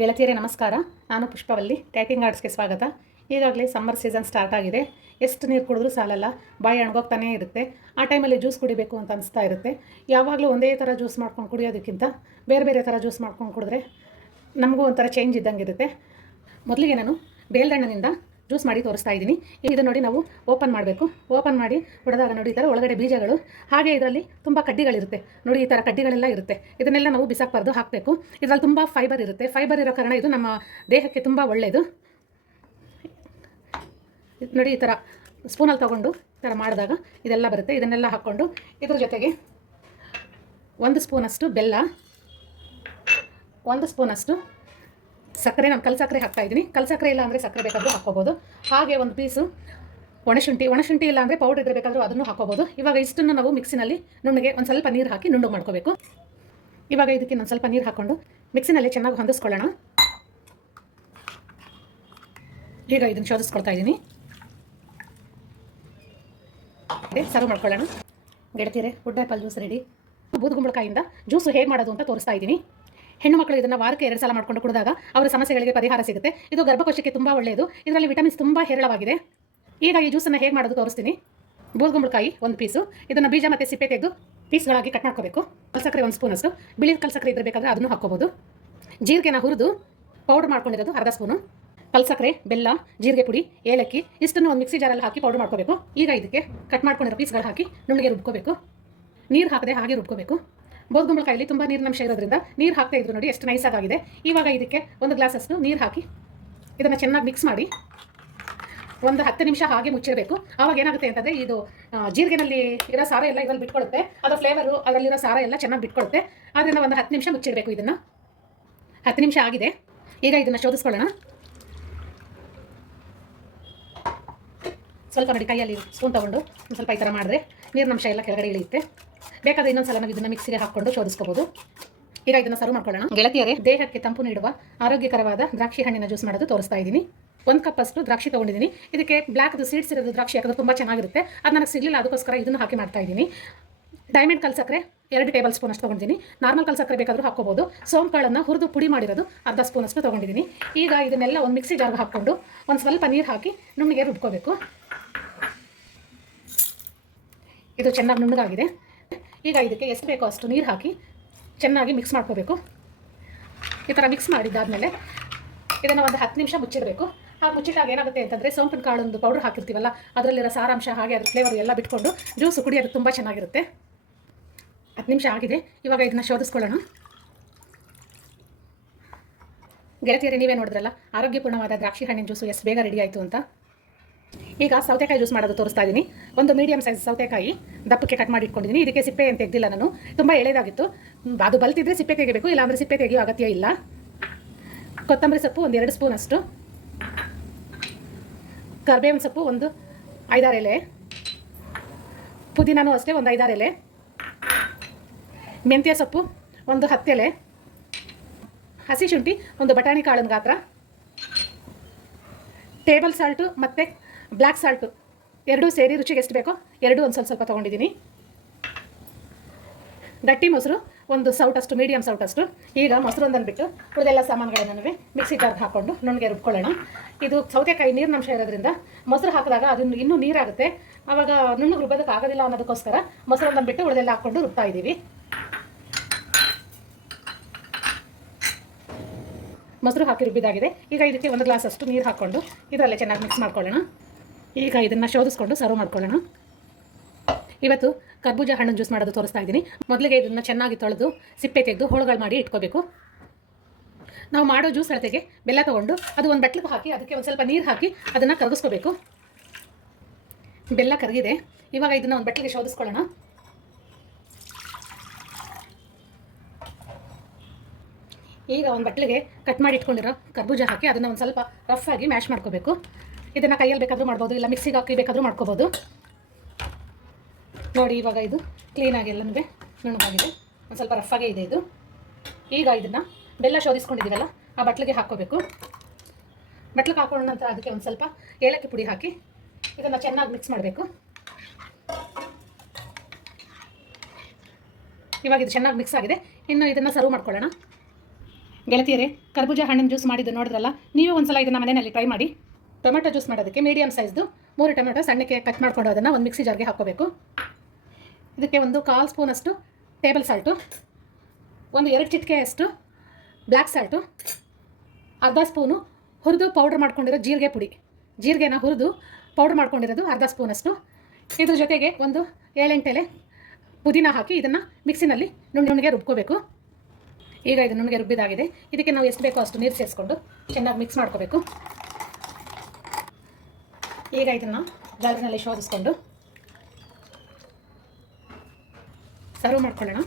ಗೆಳತಿಯರೇ ನಮಸ್ಕಾರ. ನಾನು ಪುಷ್ಪವಲ್ಲಿ. ಟೈಪಿಂಗ್ ಆರ್ಟ್ಸ್ಗೆ ಸ್ವಾಗತ. ಈಗಾಗಲೇ ಸಮ್ಮರ್ ಸೀಸನ್ ಸ್ಟಾರ್ಟ್ ಆಗಿದೆ. ಎಷ್ಟು ನೀರು ಕುಡಿದ್ರೂ ಸಾಲಲ್ಲ, ಬಾಯಿ ಒಣಗೋಗ್ತಾನೇ ಇರುತ್ತೆ. ಆ ಟೈಮಲ್ಲಿ ಜ್ಯೂಸ್ ಕುಡಿಬೇಕು ಅಂತ ಅನಿಸ್ತಾ ಇರುತ್ತೆ. ಯಾವಾಗಲೂ ಒಂದೇ ಥರ ಜ್ಯೂಸ್ ಮಾಡ್ಕೊಂಡು ಕುಡಿಯೋದಕ್ಕಿಂತ ಬೇರೆ ಬೇರೆ ಥರ ಜ್ಯೂಸ್ ಮಾಡ್ಕೊಂಡು ಕುಡಿದ್ರೆ ನಮಗೂ ಒಂಥರ ಚೇಂಜ್ ಇದ್ದಂಗೆ ಇರುತ್ತೆ. ಮೊದಲಿಗೆ ನಾನು ಬೇಲ್ದಣ್ಣನಿಂದ ಜ್ಯೂಸ್ ಮಾಡಿ ತೋರಿಸ್ತಾ ಇದ್ದೀನಿ. ಇದು ನೋಡಿ, ನಾವು ಓಪನ್ ಮಾಡಬೇಕು. ಓಪನ್ ಮಾಡಿ ಹೊಡೆದಾಗ ನೋಡಿ, ಈ ಥರ ಒಳಗಡೆ ಬೀಜಗಳು, ಹಾಗೆ ಇದರಲ್ಲಿ ತುಂಬ ಕಡ್ಡಿಗಳಿರುತ್ತೆ ನೋಡಿ, ಈ ಥರ ಕಡ್ಡಿಗಳೆಲ್ಲ ಇರುತ್ತೆ. ಇದನ್ನೆಲ್ಲ ನಾವು ಬಿಸಾಕಬಾರ್ದು, ಹಾಕಬೇಕು. ಇದರಲ್ಲಿ ತುಂಬ ಫೈಬರ್ ಇರುತ್ತೆ. ಫೈಬರ್ ಇರೋ ಕಾರಣ ಇದು ನಮ್ಮ ದೇಹಕ್ಕೆ ತುಂಬ ಒಳ್ಳೆಯದು. ನೋಡಿ, ಈ ಥರ ಸ್ಪೂನಲ್ಲಿ ತೊಗೊಂಡು ಈ ಥರ ಮಾಡಿದಾಗ ಇದೆಲ್ಲ ಬರುತ್ತೆ. ಇದನ್ನೆಲ್ಲ ಹಾಕ್ಕೊಂಡು ಇದ್ರ ಜೊತೆಗೆ 1 ಸ್ಪೂನಷ್ಟು ಬೆಲ್ಲ, 1 ಸ್ಪೂನಷ್ಟು ಸಕ್ಕರೆ, ನಾನು ಕಲ್ಸಕ್ಕರೆ ಹಾಕ್ತಾಯಿದ್ದೀನಿ. ಕಲ್ಸಕ್ಕರೆ ಇಲ್ಲ ಅಂದರೆ ಸಕ್ಕರೆ ಬೇಕಾದರೂ ಹಾಕ್ಕೋಬೋದು. ಹಾಗೆ 1 ಪೀಸು ಒಣಶುಂಠಿ ಇಲ್ಲ ಅಂದರೆ ಪೌಡರ್ ಇದ್ರೆ ಬೇಕಾದರೂ ಅದನ್ನು ಹಾಕ್ಕೋಬೋದು. ಇವಾಗ ಇಷ್ಟನ್ನು ನಾವು ಮಿಕ್ಸಿನಲ್ಲಿ ನುಣ್ಣಗೆ ಒಂದು ಸ್ವಲ್ಪ ನೀರು ಹಾಕಿ ನುಣ್ಣಗೆ ಮಾಡ್ಕೋಬೇಕು. ಇವಾಗ ಇದಕ್ಕೆ ನಾನು ಸ್ವಲ್ಪ ನೀರು ಹಾಕ್ಕೊಂಡು ಮಿಕ್ಸಿನಲ್ಲಿ ಚೆನ್ನಾಗಿ ಹೊಂದಿಸ್ಕೊಳ್ಳೋಣ. ಈಗ ಇದನ್ನು ಶೋಧಿಸ್ಕೊಳ್ತಾ ಇದ್ದೀನಿ. ಸರ್ವ್ ಮಾಡ್ಕೊಳ್ಳೋಣ. ಗೆಳತಿಯರೇ, ವುಡ್ ಆ್ಯಪಲ್ ಜ್ಯೂಸ್ ರೆಡಿ. ಬೂದುಗುಂಬಳಕಾಯಿಂದ ಜ್ಯೂಸು ಹೇಗೆ ಮಾಡೋದು ಅಂತ ತೋರಿಸ್ತಾ ಇದ್ದೀನಿ. ಹೆಣ್ಣು ಮಕ್ಕಳು ಇದನ್ನು ವಾರಕ್ಕೆ 2 ಸಲ ಮಾಡ್ಕೊಂಡು ಕುಡಿದಾಗ ಅವರ ಸಮಸ್ಯೆಗಳಿಗೆ ಪರಿಹಾರ ಸಿಗುತ್ತೆ. ಇದು ಗರ್ಭಕೋಶಕ್ಕೆ ತುಂಬ ಒಳ್ಳೆಯದು. ಇದರಲ್ಲಿ ವಿಟಮಿನ್ಸ್ ತುಂಬ ಹೇರಳವಾಗಿದೆ. ಈಗ ಈ ಜ್ಯೂಸನ್ನು ಹೇಗೆ ಮಾಡೋದು ತೋರಿಸ್ತೀನಿ. ಬೂದುಗುಂಬಳಕಾಯಿ 1 ಪೀಸು, ಇದನ್ನು ಬೀಜ ಮತ್ತು ಸಿಪ್ಪೆ ತೆಗೆದು ಪೀಸ್ಗಳಾಗಿ ಕಟ್ ಮಾಡ್ಕೋಬೇಕು. ಕಲ್ಸಕ್ಕರೆ 1 ಸ್ಪೂನಷ್ಟು, ಬಿಳಿ ಕಲ್ಸಕ್ಕರೆ ಇದ್ರೆ ಬೇಕಾದರೆ ಅದನ್ನು ಹಾಕ್ಕೋಬೋದು. ಜೀರಿಗೆನ ಹುರಿದು ಪೌಡರ್ ಮಾಡ್ಕೊಂಡಿರೋದು ಅರ್ಧ ಸ್ಪೂನು, ಕಲ್ಸಕ್ಕರೆ, ಬೆಲ್ಲ, ಜೀರಿಗೆ ಪುಡಿ, ಏಲಕ್ಕಿ ಇಷ್ಟನ್ನು ಒಂದು ಮಿಕ್ಸಿ ಜಾರಲ್ಲಿ ಹಾಕಿ ಪೌಡರ್ ಮಾಡ್ಕೋಬೇಕು. ಈಗ ಇದಕ್ಕೆ ಕಟ್ ಮಾಡ್ಕೊಂಡಿರೋ ಪೀಸ್ಗಳು ಹಾಕಿ ನುಣ್ಣಗೆ ರುಬ್ಕೋಬೇಕು. ನೀರು ಹಾಕದೆ ಹಾಗೆ ರುಬ್ಕೋಬೇಕು. ಬೂದುಗುಂಬಳಕಾಯಲ್ಲಿ ತುಂಬ ನೀರಿನಂಶ ಇರೋದ್ರಿಂದ ನೀರು ಹಾಕ್ತಾ ಇದ್ರು ನೋಡಿ, ಎಷ್ಟು ನೈಸಾಗಿದೆ. ಇವಾಗ ಇದಕ್ಕೆ 1 ಗ್ಲಾಸಷ್ಟು ನೀರು ಹಾಕಿ ಇದನ್ನು ಚೆನ್ನಾಗಿ ಮಿಕ್ಸ್ ಮಾಡಿ ಒಂದು 10 ನಿಮಿಷ ಹಾಗೆ ಮುಚ್ಚಿಡಬೇಕು. ಆವಾಗ ಏನಾಗುತ್ತೆ ಅಂತಂದರೆ, ಇದು ಜೀರಿಗೆನಲ್ಲಿ ಇರೋ ಸಾರ ಎಲ್ಲ ಇದರಲ್ಲಿ ಬಿಟ್ಕೊಳುತ್ತೆ. ಅದರ ಫ್ಲೇವರು, ಅದರಲ್ಲಿರೋ ಸಾರ ಎಲ್ಲ ಚೆನ್ನಾಗಿ ಬಿಟ್ಕೊಳುತ್ತೆ. ಆದ್ದರಿಂದ ಒಂದು 10 ನಿಮಿಷ ಮುಚ್ಚಿಡಬೇಕು. ಇದನ್ನು 10 ನಿಮಿಷ ಆಗಿದೆ. ಈಗ ಇದನ್ನು ಶೋಧಿಸ್ಕೊಳ್ಳೋಣ. ಸ್ವಲ್ಪ ನೋಡಿ, ಕೈಯಲ್ಲಿ ಸ್ಪೂನ್ ತೊಗೊಂಡು ಒಂದು ಸ್ವಲ್ಪ ಈ ಥರ ಮಾಡಿದ್ರೆ ನೀರಿನಂಶ ಎಲ್ಲ ಕೆಳಗಡೆ ಇಳಿಯುತ್ತೆ. ಬೇಕಾದರೆ ಇನ್ನೊಂದು ಸಲ ನಾವು ಇದನ್ನು ಮಿಕ್ಸಿಗೆ ಹಾಕ್ಕೊಂಡು ಶೋಧಿಸ್ಕೋಬೋದು. ಈಗ ಇದನ್ನು ಸರ್ವ್ ಮಾಡ್ಕೊಳ್ಳೋಣ. ಗೆಳತಿಯರೇ, ದೇಹಕ್ಕೆ ತಂಪು ನೀಡುವ ಆರೋಗ್ಯಕರವಾದ ದ್ರಾಕ್ಷಿ ಹಣ್ಣಿನ ಜ್ಯೂಸ್ ಮಾಡೋದು ತೋರಿಸ್ತಾ ಇದ್ದೀನಿ. 1 ಕಪ್ ಅಷ್ಟು ದ್ರಾಕ್ಷಿ ತೊಗೊಂಡಿದ್ದೀನಿ. ಇದಕ್ಕೆ ಬ್ಲ್ಯಾಕ್ದು ಸೀಡ್ಸ್ ಇರೋದು ದ್ರಾಕ್ಷಿ ಹಾಕೋದು ತುಂಬ ಚೆನ್ನಾಗಿರುತ್ತೆ. ಅದು ನನಗೆ ಸಿಗಲಿಲ್ಲ, ಅದಕ್ಕೋಸ್ಕರ ಇದನ್ನು ಹಾಕಿ ಮಾಡ್ತಾ ಇದ್ದೀನಿ. ಡೈಮಂಡ್ ಕಲ್ಸಕ್ಕರೆ 2 ಟೇಬಲ್ ಸ್ಪೂನ್ ಅಷ್ಟು ತೊಗೊಂಡಿದ್ದೀನಿ. ನಾರ್ಮಲ್ ಕಲ್ಸಕ್ಕರೆ ಬೇಕಾದರೂ ಹಾಕ್ಕೋಬೋದು. ಸೋಂಕಾಳನ್ನು ಹುರಿದು ಪುಡಿ ಮಾಡಿರೋದು ಅರ್ಧ ಸ್ಪೂನ್ ಅಷ್ಟು ತೊಗೊಂಡಿದ್ದೀನಿ. ಈಗ ಇದನ್ನೆಲ್ಲ ಒಂದು ಮಿಕ್ಸಿ ಜಾರ್ಗೆ ಹಾಕ್ಕೊಂಡು ಒಂದು ಸ್ವಲ್ಪ ನೀರು ಹಾಕಿ ನುಣ್ಣಗೆ ರುಬ್ಕೋಬೇಕು. ಇದು ಚೆನ್ನಾಗಿ ನುಣ್ಣಗಾಗಿದೆ. ಈಗ ಇದಕ್ಕೆ ಎಷ್ಟು ಬೇಕೋ ಅಷ್ಟು ನೀರು ಹಾಕಿ ಚೆನ್ನಾಗಿ ಮಿಕ್ಸ್ ಮಾಡ್ಕೋಬೇಕು. ಈ ಥರ ಮಿಕ್ಸ್ ಮಾಡಿದ್ದಾದಮೇಲೆ ಇದನ್ನು ಒಂದು 10 ನಿಮಿಷ ಮುಚ್ಚಿಡಬೇಕು. ಹಾಗೆ ಮುಚ್ಚಿಟ್ಟಾಗ ಏನಾಗುತ್ತೆ ಅಂತಂದರೆ, ಸೋಂಪಿನ ಕಾಳೊಂದು ಪೌಡರ್ ಹಾಕಿರ್ತೀವಲ್ಲ, ಅದರಲ್ಲಿರೋ ಸಾರಾಂಶ ಹಾಗೆ ಅದ್ರ ಫ್ಲೇವರ್ ಎಲ್ಲ ಬಿಟ್ಕೊಂಡು ಜ್ಯೂಸು ಕುಡಿಯೋದು ತುಂಬ ಚೆನ್ನಾಗಿರುತ್ತೆ. 10 ನಿಮಿಷ ಆಗಿದೆ. ಇವಾಗ ಇದನ್ನು ಶೋಧಿಸ್ಕೊಳ್ಳೋಣ. ಗೆಳತಿಯರೇ, ನೀವೇ ನೋಡಿದ್ರಲ್ಲ ಆರೋಗ್ಯಪೂರ್ಣವಾದ ದ್ರಾಕ್ಷಿ ಹಣ್ಣಿನ ಜ್ಯೂಸು ಎಷ್ಟು ಬೇಗ ರೆಡಿ ಆಯಿತು ಅಂತ. ಈಗ ಸೌತೆಕಾಯಿ ಜ್ಯೂಸ್ ಮಾಡೋದು ತೋರಿಸ್ತಾ ಇದ್ದೀನಿ. ಒಂದು ಮೀಡಿಯಮ್ ಸೈಜ್ ಸೌತೆಕಾಯಿ ದಪ್ಪಕ್ಕೆ ಕಟ್ ಮಾಡಿ ಇಟ್ಕೊಂಡಿದ್ದೀನಿ. ಇದಕ್ಕೆ ಸಿಪ್ಪೆ ಏನು ತೆಗೆದಿಲ್ಲ ನಾನು, ತುಂಬ ಎಳೆದಾಗಿತ್ತು. ಅದು ಬಲ್ತಿದ್ರೆ ಸಿಪ್ಪೆ ತೆಗಿಬೇಕು, ಇಲ್ಲಾಂದರೆ ಸಿಪ್ಪೆ ತೆಗೆಯೋ ಅಗತ್ಯ ಇಲ್ಲ. ಕೊತ್ತಂಬರಿ ಸೊಪ್ಪು ಒಂದು 2 ಸ್ಪೂನ್ ಅಷ್ಟು, ಕರ್ಬೇವಿನ ಸೊಪ್ಪು ಒಂದು 5-6 ಎಲೆ, ಪುದೀನೂ ಅಷ್ಟೇ ಒಂದು 5-6 ಎಲೆ, ಮೆಂತ್ಯ ಸೊಪ್ಪು ಒಂದು 10 ಎಲೆ, ಹಸಿ ಶುಂಠಿ ಒಂದು ಬಟಾಣಿ ಕಾಳಿನ ಗಾತ್ರ, ಟೇಬಲ್ ಸಾಲ್ಟು ಮತ್ತು ಬ್ಲ್ಯಾಕ್ ಸಾಲ್ಟು 2 ಸೇರಿ ರುಚಿಗೆ ಎಷ್ಟು ಬೇಕೋ 2 ಒಂದು ಸ್ವಲ್ಪ ತೊಗೊಂಡಿದ್ದೀನಿ. ಗಟ್ಟಿ ಮೊಸರು ಒಂದು ಸೌಟಷ್ಟು, ಮೀಡಿಯಮ್ ಸೌಟಷ್ಟು. ಈಗ ಮೊಸರೊಂದನ್ನು ಬಿಟ್ಟು ಉಳಿದೆಲ್ಲ ಸಾಮಾನುಗಳನ್ನು ಮಿಕ್ಸಿ ಜಾರ್ಗೆ ಹಾಕ್ಕೊಂಡು ನುಣ್ಣಗೆ ರುಬ್ಕೊಳ್ಳೋಣ. ಇದು ಸೌತೆಕಾಯಿ ನೀರಿನಂಶ ಇರೋದ್ರಿಂದ ಮೊಸರು ಹಾಕಿದಾಗ ಅದು ಇನ್ನೂ ನೀರಾಗುತ್ತೆ. ಆವಾಗ ನುಣ್ಣಗೆ ರುಬ್ಬೋದಕ್ಕೆ ಆಗೋದಿಲ್ಲ ಅನ್ನೋದಕ್ಕೋಸ್ಕರ ಮೊಸರೊಂದನ್ನು ಬಿಟ್ಟು ಉಳಿದೆಲ್ಲ ಹಾಕ್ಕೊಂಡು ರುಬ್ತಾ ಇದ್ದೀವಿ. ಮೊಸರು ಹಾಕಿ ರುಬ್ಬಿದಾಗಿದೆ. ಈಗ ಇದಕ್ಕೆ 1 ಗ್ಲಾಸ್ ಅಷ್ಟು ನೀರು ಹಾಕ್ಕೊಂಡು ಇದರಲ್ಲೇ ಚೆನ್ನಾಗಿ ಮಿಕ್ಸ್ ಮಾಡ್ಕೊಳ್ಳೋಣ. ಈಗ ಇದನ್ನು ಶೋಧಿಸ್ಕೊಂಡು ಸರ್ವ್ ಮಾಡ್ಕೊಳ್ಳೋಣ. ಇವತ್ತು ಕರ್ಬೂಜ ಹಣ್ಣು ಜ್ಯೂಸ್ ಮಾಡೋದು ತೋರಿಸ್ತಾ ಇದ್ದೀನಿ. ಮೊದಲಿಗೆ ಇದನ್ನು ಚೆನ್ನಾಗಿ ತೊಳೆದು ಸಿಪ್ಪೆ ತೆಗೆದು ಹೋಳುಗಳು ಮಾಡಿ ಇಟ್ಕೋಬೇಕು. ನಾವು ಮಾಡೋ ಜ್ಯೂಸ್ ಅಳತೆಗೆ ಬೆಲ್ಲ ತೊಗೊಂಡು ಅದು ಒಂದು ಬಟ್ಲಿಗೆ ಹಾಕಿ ಅದಕ್ಕೆ ಒಂದು ಸ್ವಲ್ಪ ನೀರು ಹಾಕಿ ಅದನ್ನು ಕರಗಿಸ್ಕೋಬೇಕು. ಬೆಲ್ಲ ಕರಗಿದೆ. ಇವಾಗ ಇದನ್ನು ಒಂದು ಬಟ್ಲಿಗೆ ಶೋಧಿಸ್ಕೊಳ್ಳೋಣ. ಈಗ ಒಂದು ಬಟ್ಲಿಗೆ ಕಟ್ ಮಾಡಿ ಇಟ್ಕೊಂಡಿರೋ ಕರ್ಬೂಜ ಹಾಕಿ ಅದನ್ನು ಒಂದು ಸ್ವಲ್ಪ ರಫ್ ಆಗಿ ಮ್ಯಾಶ್ ಮಾಡ್ಕೋಬೇಕು. ಇದನ್ನು ಕೈಯಲ್ಲಿ ಬೇಕಾದರೂ ಮಾಡ್ಬೋದು, ಇಲ್ಲ ಮಿಕ್ಸಿಗೆ ಹಾಕಿ ಬೇಕಾದರೂ ಮಾಡ್ಕೋಬೋದು. ನೋಡಿ, ಇವಾಗ ಇದು ಕ್ಲೀನಾಗಿ ಎಲ್ಲನೂ ನುಣ್ಣಗಾಗಿದೆ, ಒಂದು ಸ್ವಲ್ಪ ರಫಾಗೇ ಇದೆ ಇದು. ಈಗ ಇದನ್ನು ಬೆಲ್ಲ ಶೋಧಿಸ್ಕೊಂಡಿದ್ದೀವಲ್ಲ ಆ ಬಟ್ಲಿಗೆ ಹಾಕ್ಕೋಬೇಕು. ಬಟ್ಲಿಗೆ ಹಾಕೊಂಡ ನಂತರ ಅದಕ್ಕೆ ಒಂದು ಸ್ವಲ್ಪ ಏಲಕ್ಕಿ ಪುಡಿ ಹಾಕಿ ಇದನ್ನು ಚೆನ್ನಾಗಿ ಮಿಕ್ಸ್ ಮಾಡಬೇಕು. ಇವಾಗ ಇದು ಚೆನ್ನಾಗಿ ಮಿಕ್ಸ್ ಆಗಿದೆ. ಇನ್ನು ಇದನ್ನು ಸರ್ವ್ ಮಾಡ್ಕೊಳ್ಳೋಣ. ಗೆಳತಿಯರೇ, ಕರ್ಬೂಜ ಹಣ್ಣಿನ ಜ್ಯೂಸ್ ಮಾಡಿದ್ದು ನೋಡಿದ್ರಲ್ಲ, ನೀವು ಒಂದ್ಸಲ ಇದನ್ನು ಮನೆಯಲ್ಲಿ ಟ್ರೈ ಮಾಡಿ. ಟೊಮೆಟೊ ಜ್ಯೂಸ್ ಮಾಡೋದಕ್ಕೆ ಮೀಡಿಯಮ್ ಸೈಜ್ದು 3 ಟೊಮೆಟೊ ಸಣ್ಣಕ್ಕೆ ಕಟ್ ಮಾಡ್ಕೊಂಡು ಅದನ್ನು ಒಂದು ಮಿಕ್ಸಿ ಜಾರ್ಗೆ ಹಾಕ್ಕೋಬೇಕು. ಇದಕ್ಕೆ ಒಂದು 1/4 ಸ್ಪೂನಷ್ಟು ಟೇಬಲ್ ಸಾಲ್ಟು, ಒಂದು 2 ಚಿಟಿಕೆಯಷ್ಟು ಬ್ಲ್ಯಾಕ್ ಸಾಲ್ಟು, ಅರ್ಧ ಸ್ಪೂನು ಹುರಿದು ಪೌಡ್ರ್ ಮಾಡ್ಕೊಂಡಿರೋ ಜೀರಿಗೆ ಪುಡಿ, ಜೀರಿಗೆನ ಹುರಿದು ಪೌಡ್ರ್ ಮಾಡ್ಕೊಂಡಿರೋದು ಅರ್ಧ ಸ್ಪೂನಷ್ಟು. ಇದ್ರ ಜೊತೆಗೆ ಒಂದು 7-8 ಎಲೆ ಪುದೀನ ಹಾಕಿ ಇದನ್ನು ಮಿಕ್ಸಿನಲ್ಲಿ ನುಣ್ಣಗೆ ರುಬ್ಕೋಬೇಕು. ಈಗ ಇದು ನುಣ್ಣಗೆ ರುಬ್ಬಿದಾಗಿದೆ. ಇದಕ್ಕೆ ನಾವು ಎಷ್ಟು ಬೇಕೋ ಅಷ್ಟು ನೀರು ಸೇರಿಸ್ಕೊಂಡು ಚೆನ್ನಾಗಿ ಮಿಕ್ಸ್ ಮಾಡ್ಕೋಬೇಕು. ಈಗ ಇದನ್ನು ಜಾರಿನಲ್ಲಿ ಶೋಧಿಸ್ಕೊಂಡು ಸರ್ವ್ ಮಾಡ್ಕೊಳ್ಳೋಣ.